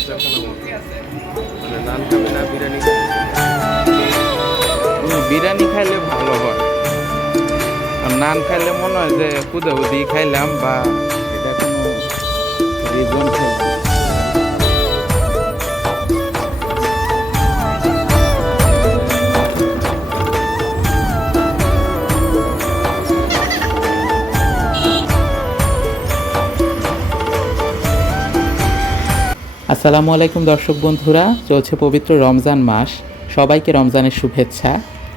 মোড় মানে নান বিরিয়ানি খাইলে ভালো হয়। নান খাইলে মনে হয় যে কুদে উদি খাইলাম বা এটা কোনো রিজন খাইলাম আসসালামু আলাইকুম দর্শক বন্ধুরা, চলছে পবিত্র রমজান মাস। সবাইকে রমজানের শুভেচ্ছা।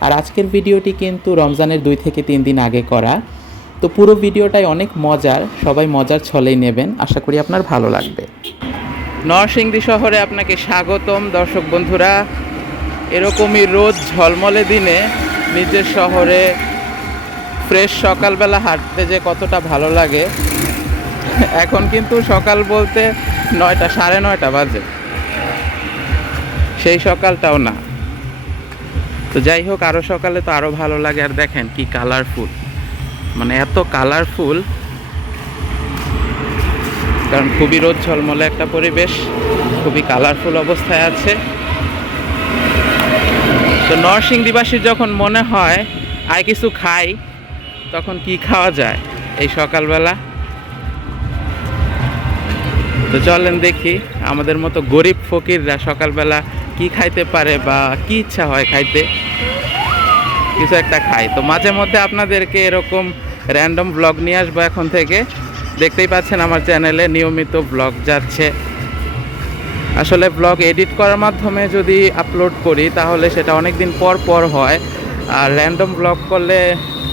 আর আজকের ভিডিওটি কিন্তু রমজানের দুই থেকে তিন দিন আগে করা। তো পুরো ভিডিওটাই অনেক মজার, সবাই মজার ছলেই নেবেন। আশা করি আপনার ভালো লাগবে। নরসিংদী শহরে আপনাকে স্বাগতম দর্শক বন্ধুরা। এরকমই রোদ ঝলমলে দিনে নিজের শহরে ফ্রেশ সকালবেলা হাঁটতে যে কতটা ভালো লাগে। এখন কিন্তু সকাল বলতে নয়টা, সাড়ে নয়টা বাজে। সেই সকালটাও না। তো যাই হোক আরও সকালে তো আরও ভালো লাগে। আর দেখেন কি কালারফুল মানে এত কালারফুল কারণ খুবই রোদ ঝলমলে একটা পরিবেশ। খুবই কালারফুল অবস্থায় আছে। তো নরসিংদীবাসীর যখন মনে হয়, আয় কিছু খাই, তখন কি খাওয়া যায় এই সকালবেলা? তো চলেন দেখি আমাদের মতো গরিব ফকিররা সকালবেলা কি খাইতে পারে বা কি ইচ্ছা হয় খাইতে। কিছু একটা খাই। তো মাঝে মধ্যে আপনাদেরকে এরকম র্যান্ডম ব্লগ নিয়ে আসব এখন থেকে। দেখতেই পাচ্ছেন আমার চ্যানেলে নিয়মিত ব্লগ যাচ্ছে। আসলে ব্লগ এডিট করার মাধ্যমে যদি আপলোড করি, তাহলে সেটা অনেক দিন পর পর হয়। আর র্যান্ডম ব্লগ করলে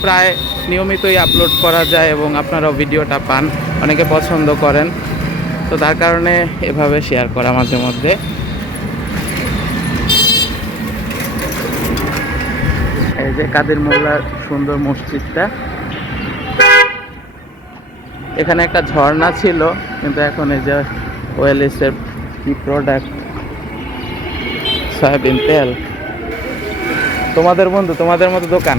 প্রায় নিয়মিতই আপলোড করা যায় এবং আপনারাও ভিডিওটা পান। অনেকে পছন্দ করেন। তো তার কারণে এভাবে শেয়ার করা মাঝে মধ্যে। এই যে কাদের মোল্লার সুন্দর মসজিদটা। এখানে একটা ঝর্ণা ছিল, কিন্তু এখন এই যে ওয়েল ওয়েলিসের কি প্রোডাক্ট সয়াবিন তেল। তোমাদের বন্ধু, তোমাদের মতো দোকান।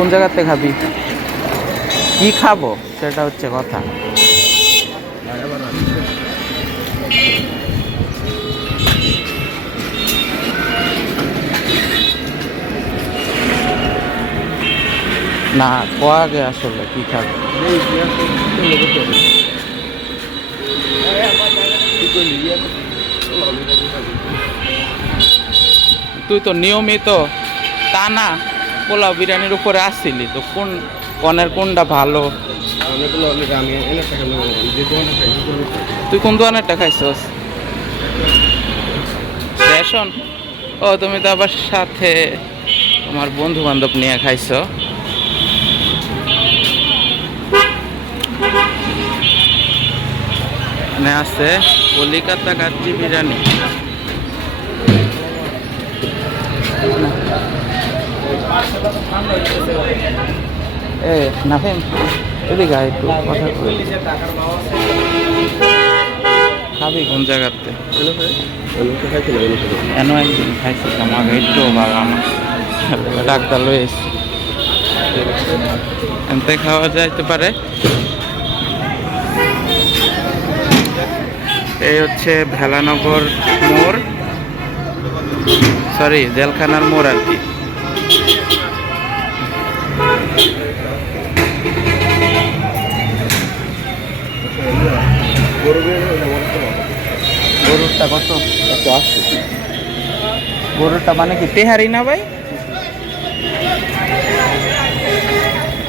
কোন জায়গাতে খাবি? কি খাব? সেটা হচ্ছে কথা। না, কোয়াগে আসলে কি খাবে? তুই তো নিয়মিত তা না। পোলাও বিরিয়ানির উপরে আসছিলি তো কোন কনের কোনটা ভালো। তুই কোন দোকানেরটা খাইছস? স্টেশন ও তুমি তো আবার সাথে তোমার বন্ধু বান্ধব নিয়ে খাইছো। এখানে আছে কলিকাতা কাচ্চি বিরিয়ানি। এ, নাফিম, এদিকে একটু, কথা। খাবি কোন জায়গাতে। এনো একদিন খাইছিলাম আগে একটু বাবা আমার ডাক্তার লয়ে এসছি। এনতে খাওয়া যাইতে পারে। এই হচ্ছে ভেলানগর মোড়। সরি জেলখানার মোড় আর কি। গরুরটা কত? একশো আশি গরুরটা মানে কি তেহারি না ভাই?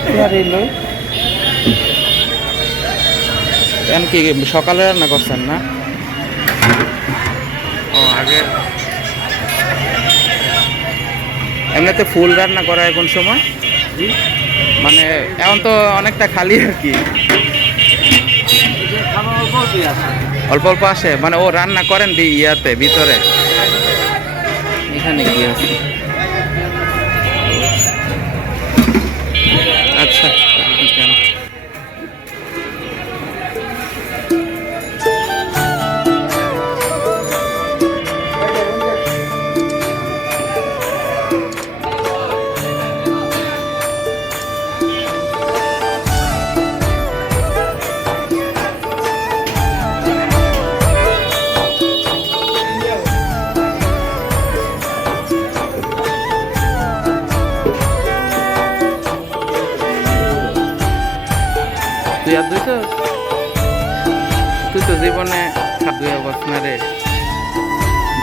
তেহারি লই। কেন কি সকালে রান্না করছেন না? ও আগে। এমনিতে ফুল রান্না করা এখন সময়? মানে এখন তো অনেকটা খালি আর কি। অল্প অল্প আসে মানে ও রান্না করেন ইয়াতে, ভিতরে। এখানে কি আছে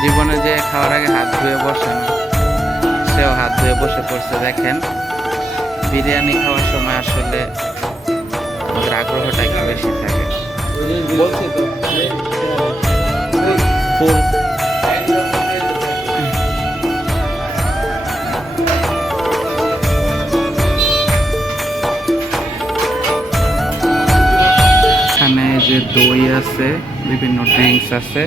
জীবনে যে খাওয়ার আগে হাত ধুয়ে বসে না সেও হাত ধুয়ে বসে পড়ছে, দেখেন। বিরিয়ানি খাওয়ার সময় আসলে আমাদের আগ্রহটা একটু বেশি থাকে। এখানে যে দই আছে, বিভিন্ন ড্রিঙ্কস আছে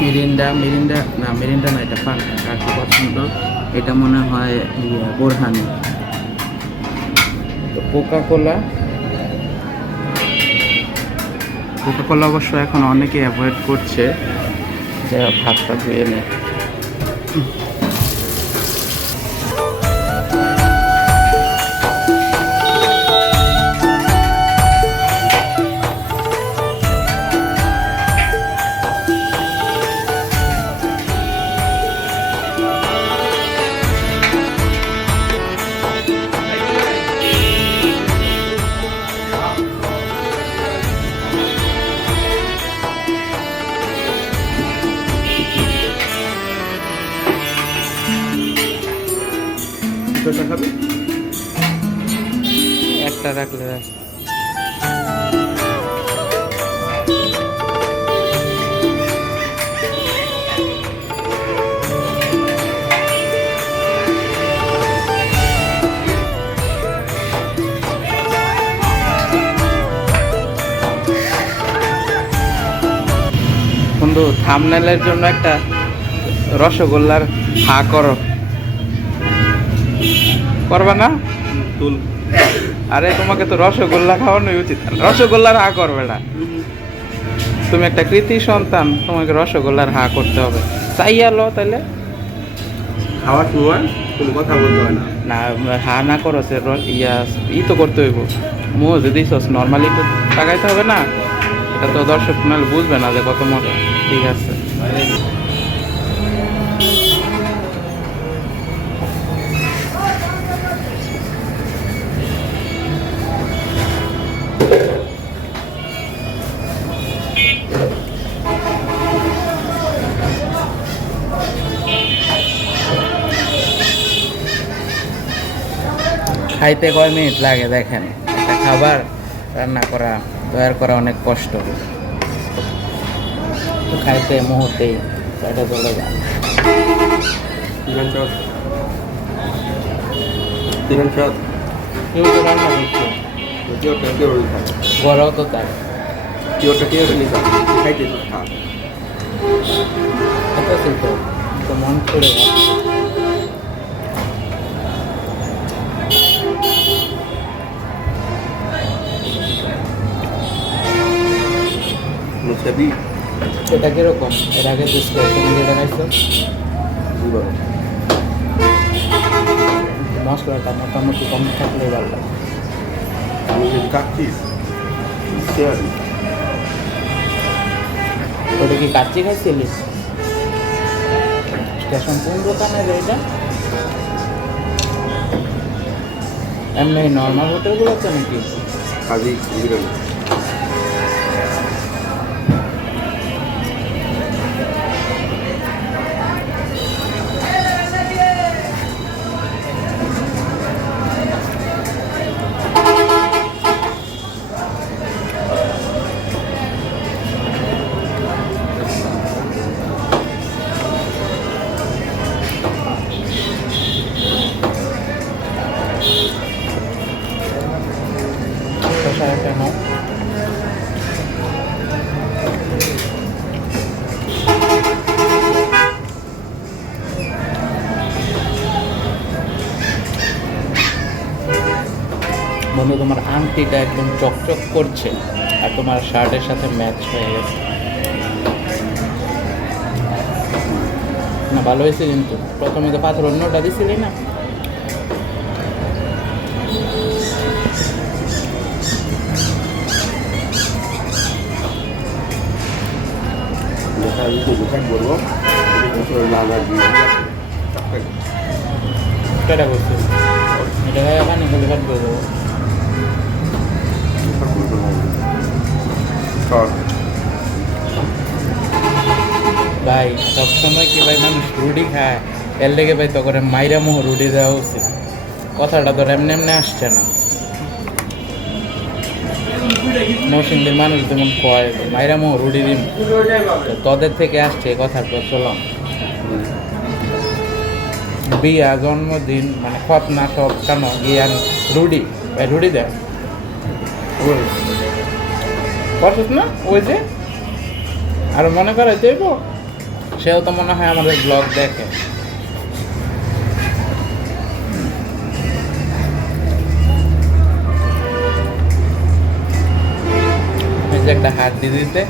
মিরিন্ডা মিরিন্ডা না মিরিন্ডা না এটা ফান্টা কাকে পছন্দ? এটা মনে হয় ইয়ে, বোরহানি। তো কোকা কোলা কোকা কোলা অবশ্য এখন অনেকে অ্যাভয়েড করছে। যারা ভাতটা ধুয়ে নেয় বন্ধু থামনেলের জন্য একটা রসগোল্লার হা করো। করবা না? তুল। আরে তোমাকে তো রসগোল্লা খাওয়ানোই উচিত। রসগোল্লার হা করবে না। তুমি একটা কৃতি সন্তান তোমাকে রসগোল্লার হা করতে হবে। চাইয়া লো তাহলে খাওয়ার সময় কোনো কথা বলতে হয় না। না হা না করো সে ইয়া ই তো করতে হইব। মো যদি নর্মালি তো তাকাইতে হবে না। এটা তো দর্শক নাহলে বুঝবে না যে কত মজা। ঠিক আছে। খাইতে কয় মিনিট লাগে দেখেন? খাবার। রান্না করা তৈরি করা অনেক কষ্ট। তো খাইতে মুহূর্তেই পেটে চলে যায়। কেউ তো রান্না করছে। কেউটা কেউ খায় বড়ও তো তাই। কেউটা কেউ খাইতে তো মন করে মুসাবি এটা কীরকম? এর আগে ডিসকাস তুমি যেটা খাইছো মশলাটা মোটামুটি কম থাকলে ভালো লাগে কাটছিস ওটা কি কাচ্চি খাইছিলিস স্টেশন কোন দোকানে এটা? এমনি নর্মাল হোটেলগুলো তো নাকি? কাজী সাড়ে বন্ধু, তোমার আংটিটা একদম চকচক করছে আর তোমার শার্টের সাথে ম্যাচ হয়ে গেছে। না, ভালো হয়েছে কিন্তু। প্রথমে তো পাথর অন্যটা দিছিলি না? কেটা করছে এটা গায়ে ওখানে খালি করে দেবো। ভাই সবসময় কি ভাই মানুষ রুটি খায়? এর লেগে ভাই তো করে মাইরা মোহ রুটি দেওয়া উচিত। কথাটা তো এমনি এমনি আসছে না। নরসিংদীর মানুষ যেমন কয় মাইরা মোহ রুটি দিন তোদের থেকে আসছে কথার প্রচলন বিয়া, জন্মদিন মানে খতনা সব কেন? গিয়ান রুডি রুডি দেয় করছিস না? ওই যে। আর মনে করে দেব সেও তো মনে হয় আমাদের ব্লগ দেখে। যে একটা হাত দিয়ে দিতে।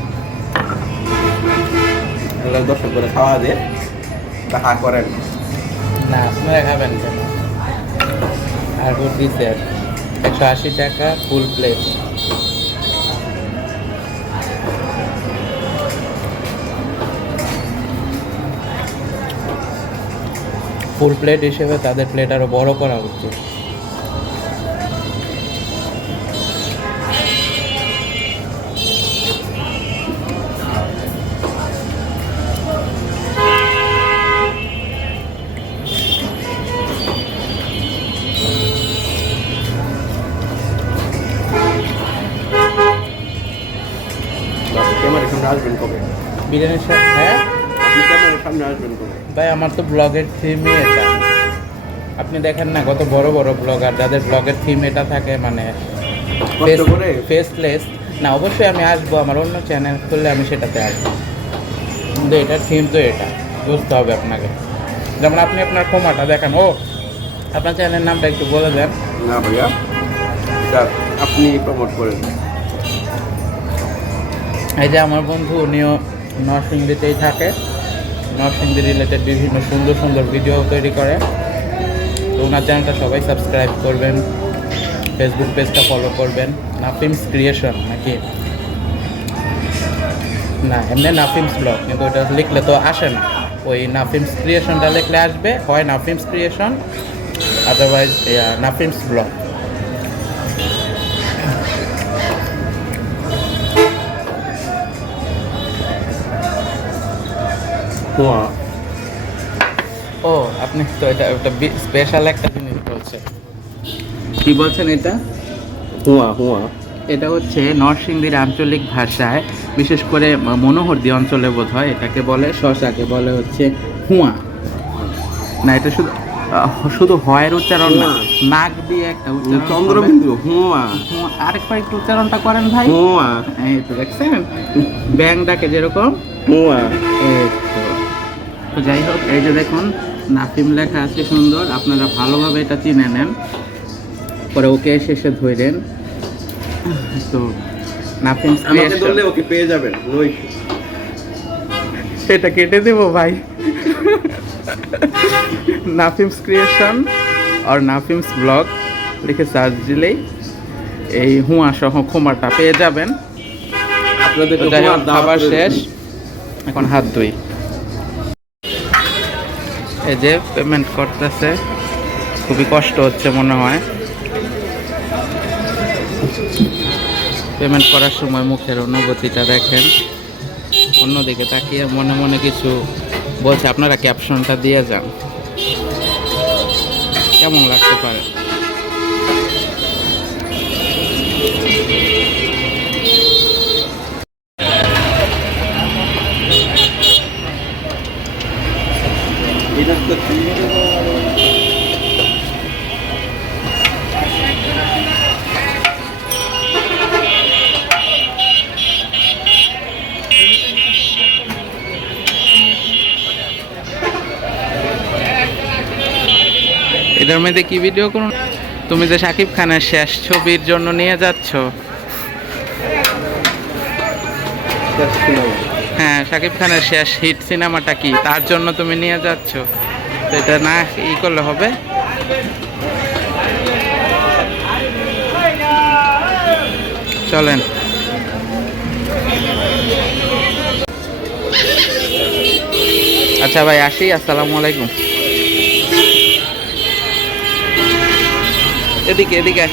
দর্শক করে খাওয়া দে দেখা করেন। না আপনারা খাবেন কেন? আর দিচ্ছে একশো আশি টাকা ফুল প্লেট ফুল প্লেট হিসেবে তাদের প্লেট আরও বড় করা উচিত। বিরিয়ানির সাথে হ্যাঁ? আপনি ক্যামেরার সামনে আসবেন ভাই আমার তো ব্লগের থিমই এটা। আপনি দেখেন না কত বড় বড় ব্লগার যাদের ব্লগের থিম এটা থাকে মানে ফেসলেস না অবশ্যই আমি আসব আমার অন্য চ্যানেল খুললে আমি সেটাতে আসব। কিন্তু এটার থিম তো এটা বুঝতে হবে আপনাকে। যেমন আপনি আপনার ক্ষমাটা দেখেন। ও আপনার চ্যানেলের নামটা একটু বলে দেন। না ভাইয়া আপনি প্রমোট করেন। এই যে আমার বন্ধু উনিও নরসিংদীতেই থাকে। নরসিংদী রিলেটেড বিভিন্ন সুন্দর সুন্দর ভিডিও তৈরি করে। তো ওনার চ্যানেলটা সবাই সাবস্ক্রাইব করবেন। ফেসবুক পেজটা ফলো করবেন। নাফিমস ক্রিয়েশন নাকি? না, এমনি নাফিমস ব্লগ কিন্তু ওটা লিখলে তো আসে না। ওই নাফিমস ক্রিয়েশনটা লিখলে আসবে, হয় Nafims creation otherwise Nafims blog হুয়া ও আপনি তো এটা একটা স্পেশাল একটা জিনিস বলছেন। কি বলছেন এটা? হুয়া হুয়া। এটা হচ্ছে নরসিংদীর আঞ্চলিক ভাষায় বিশেষ করে মনোহরদি অঞ্চলে বোধ হয় এটাকে বলে শশাকে বলে হচ্ছে হুয়া। না এটা শুধু শুধু হয়ের উচ্চারণ না নাক দিয়ে একটা উচ্চারণ চন্দ্রবিন্দু হুয়া। হুয়া। আরেকবার একটু উচ্চারণটা করেন ভাই। হুয়া। এই তো দেখছেন? ব্যাং ডাকে যেরকম। হুয়া। এই তো। তো যাই হোক এই যে দেখুন নাফিম লেখা আছে সুন্দর আপনারা ভালোভাবে এটা চিনে নেন। পরে ওকে শেষে ধরেন তো নাফিম আমাকে ধরলে ওকে পেয়ে যাবেন নো ইস্যু এটা কেটে দেবো ভাই। নাফিমস ক্রিয়েশন আর নাফিমস ব্লগ লিখে সার্চ দিলেই এই হুয়া সহ খোমাটা পেয়ে যাবেন। আপনাদের যাই হোক খাবার শেষ। এখন হাত ধুই। এই যে পেমেন্ট করতেছে, খুবই কষ্ট হচ্ছে মনে হয়। পেমেন্ট করার সময় মুখের অনুভূতিটা দেখেন। অন্যদিকে তাকিয়ে মনে মনে কিছু বলছে, আপনারা ক্যাপশনটা দিয়ে যান? কেমন লাগতে পারে? এটার মধ্যে কি ভিডিও করুন? তুমি যে শাকিব খানের শেষ ছবির জন্য নিয়ে যাচ্ছ। হ্যাঁ শাকিব খানের শেষ হিট সিনেমাটা কি? তার জন্য তুমি নিয়ে যাচ্ছ। এটা না ই করলে হবে? চলেন। আচ্ছা ভাই, আসি। আসসালামু আলাইকুম। এদিকে এদিকে।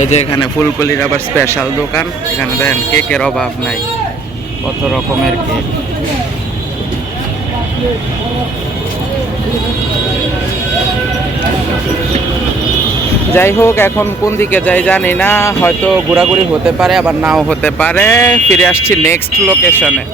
এই যে এখানে ফুলকলির আবার স্পেশাল দোকান। এখানে দেখেন কেকের অভাব নাই। কত রকমের কেক। যাই হোক, এখন কোন দিকে যাই জানি না। হয়তো ঘোরাঘুরি হতে পারে, আবার নাও হতে পারে। ফিরে আসছি নেক্সট লোকেশনে